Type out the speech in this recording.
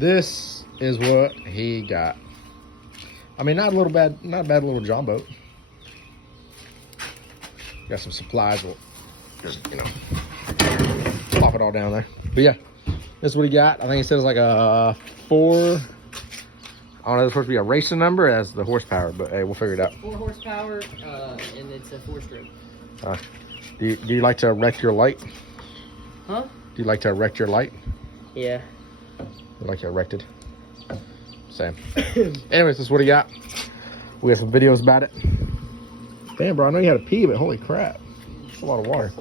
This is what he got. I mean, not a bad little John boat. Got some supplies. We'll just, plop it all down there. But yeah, this is what he got. I think it says like a 4. I don't know, it's supposed to be a racing number as the horsepower, but hey, we'll figure it out. 4 horsepower, and it's a 4-stroke. Do you like to erect your light? Huh? Do you like to erect your light? Yeah. You like it erected? Same. Anyways, this is what he got. We have some videos about it. Damn, bro, I know you had to pee, but holy crap. That's a lot of water.